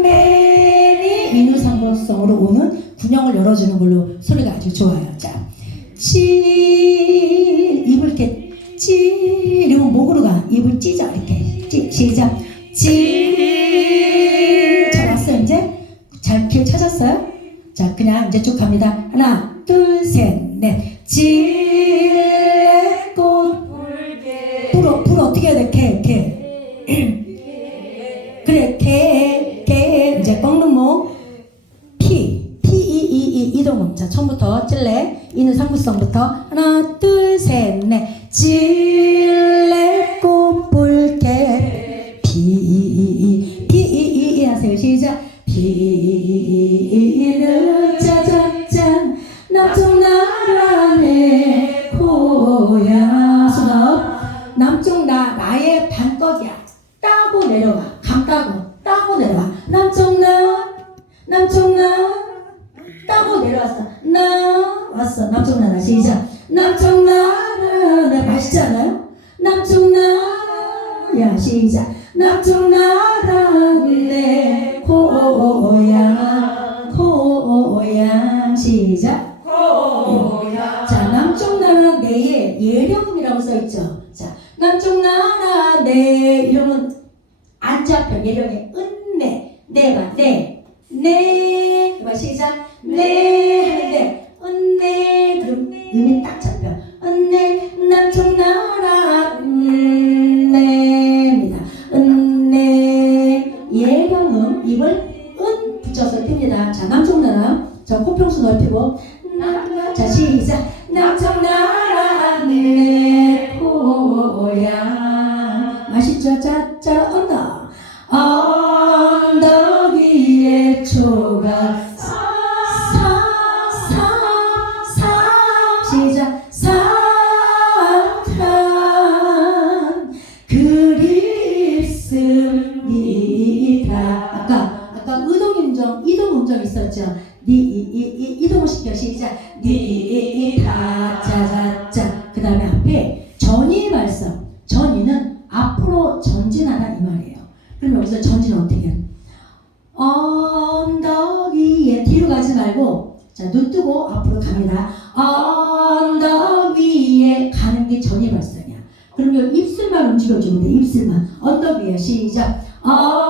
맨맨맨이 민우상관성으로 오는 군형을 열어주는 걸로 소리가 아주 좋아요. 자, 치 입을 이렇게 치 이러면 목으로 가 입을 찢어 이렇게 찌 시작 찌잘 왔어 이제 잘 기억 찾았어요? 자 그냥 이제 쭉 갑니다. 하나 둘셋넷찌 꽃. 불어 불어 어떻게 해야 돼? 개 개. 그래 개, 개. 이제 꺾는 모. P, P, E, E, E 이동음. 자 처음부터 찔레 이는 상부성부터. 하나 둘 셋 넷 찔 realizar 그럼 여기서 전지는 어떻게 해요? 언덕 위에 뒤로 가지 말고 자, 눈 뜨고 앞으로 갑니다. 언덕 위에 가는 게 전이 발성이야. 그러면 입술만 움직여주면 돼. 입술만. 언덕 위에 시작. 언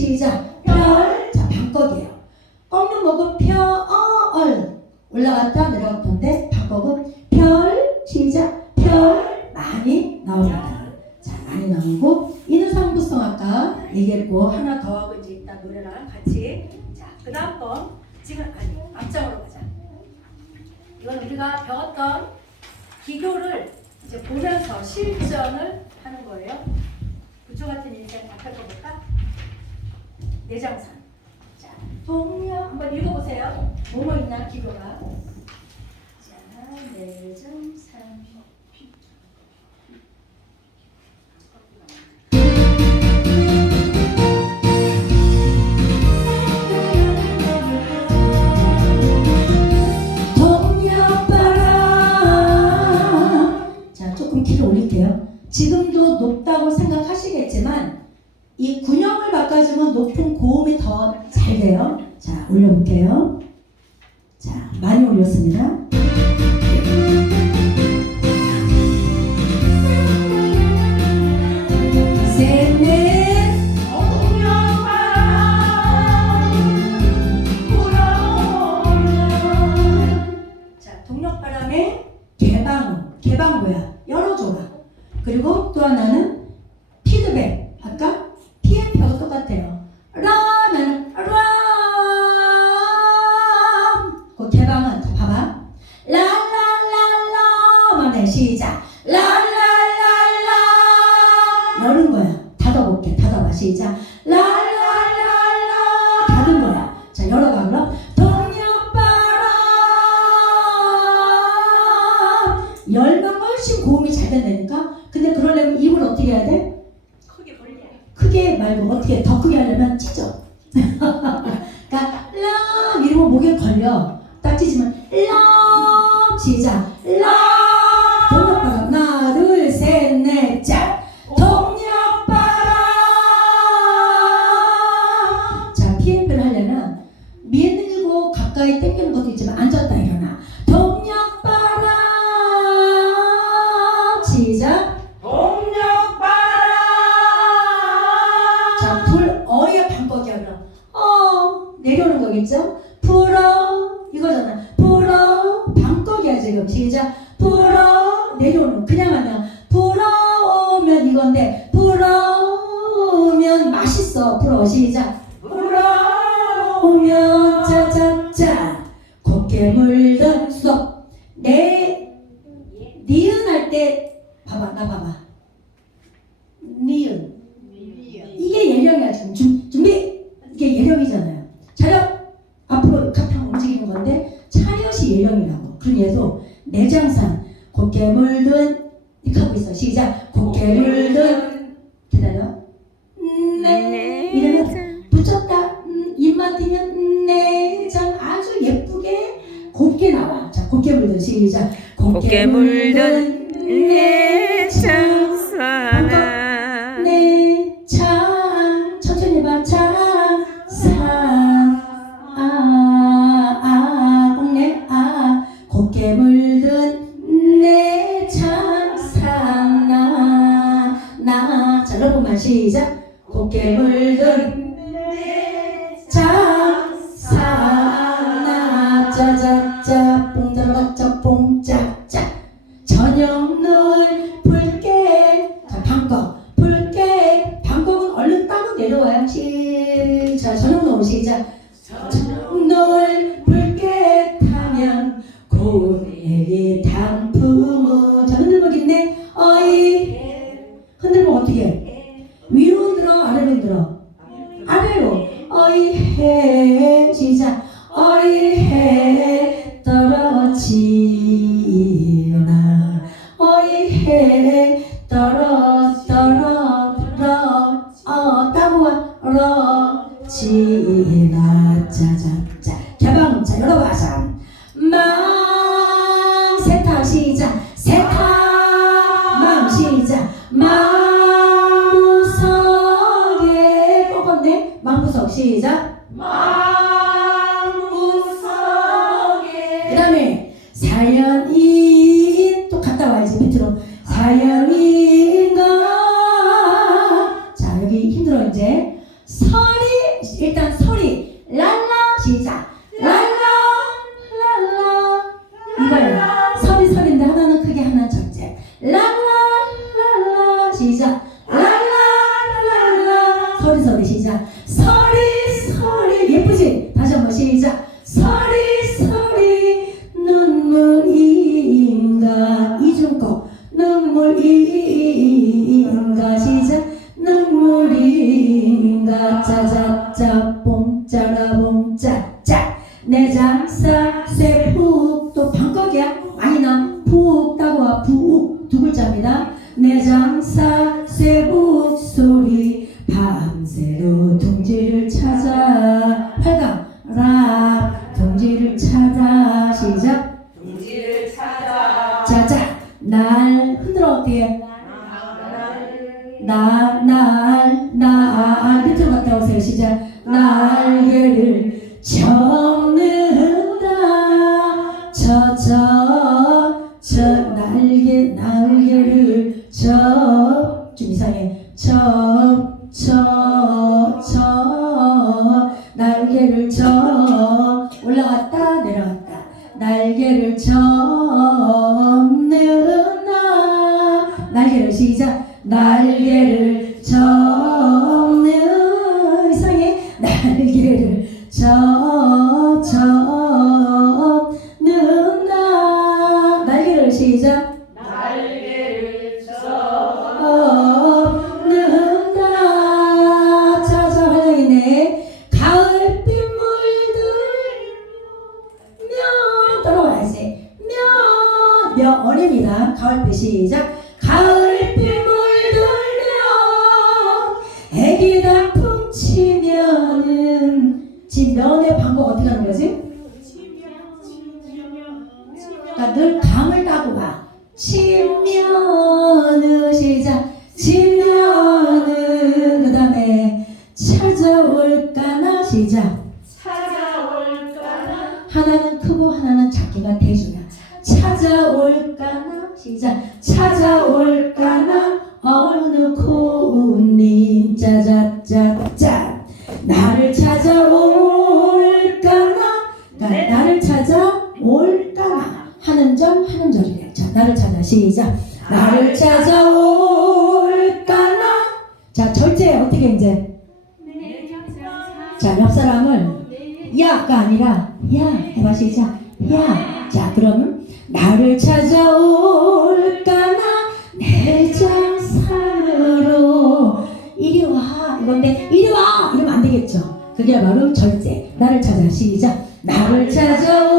시작. 별. 자, 방꺽이에요. 꺾는 목은 별. 어, 올라갔다 내려갔던데 방꺽은 별. 시작. 별. 많이 나옵니다. 자, 많이 나오고 이는 상부성 아까 얘기했고 하나 더 하고 이제 일단 노래랑 같이 자, 그 다음 거 지금 아니 앞장으로 가자. 이건 우리가 배웠던 기교를 이제 보면서 실전을 하는 거예요. 부조 같은 인생 앞에 거볼까? 내장산. 자, 동료 한번 읽어보세요. 뭐뭐 있나 기교가. 자, 내장산. 바꿔주면 높은 고음이 더 잘 돼요. 자, 올려볼게요. 자, 많이 올렸습니다. 시작. 라라라라. 여는 거야. 닫아볼게. 닫아봐. 시작. 라라라라. 닫은 거야. 자, 열어봐. 그럼. 동력바람. 열면 훨씬 고음이 잘 된다니까? 근데 그러려면 입을 어떻게 해야 돼? 크게 벌려. 크게 말고 어떻게 더 크게 하려면 찢어. 그러니까 람 이러면 목에 걸려. 딱 찢으면 람 시작. 거겠죠? 불어 이거잖아. 불어 방법이야 지금 시작. 불어 내려오는 거. 그냥 하면 불어오면 이건데 불어오면 맛있어. 불어 시작. 불어오면 짜자짜 곱게 물든 쏙내 니은 할 때 봐봐 나 봐봐 얘도 내장산 곱게 물든 이렇게 하고 있어. 시작. 곱게 물든. 기다려. 네. 이러면 붙였다. 음, 입만 음, 내장 아주 예쁘게 곱게 나와. 자 곱게 물든. 시작. 곱게 물든. 내 여러분만 시작. 곱게 물든 내 참, 산, 나, 짜자짜, 뽕 들어갔자, 뽕, 짝짝. 저녁 노을 붉게. 자 방법 붉게. 방법은 얼른 따고 노을 시작. 저녁 노을 붉게. 타면 고내리 단풍 짜자 찾아 활강 라 둥지를 찾아. 시작. 동지를 찾아. 자자 날 흔들어 어떻게 날날날 밑으로 갔다 오세요. 시작. 날개를 접는다. 저저 저 날개 날개를 접좀 이상해. 접접접 날개를 접 올라갔다 내려갔다. 날개를 접는다 날개를 시작. 날개를 면의 방법 어떻게 하는 거지? 그러니까 늘 감을 따고 가. 치면은 시작. 치면은 그 다음에 찾아올까나 시작. 찾아올까나 하나는 크고 하나는 작게가 대주야. 찾아올까나 시작. 찾아올까나 어느 고운님 짜자짜짜 그럼 나를 찾아올까나 내 장사로? 이리 와. 이건데 이리 와! 이러면 안 되겠죠. 그게 바로 절제. 나를 찾아. 시작. 나를 찾아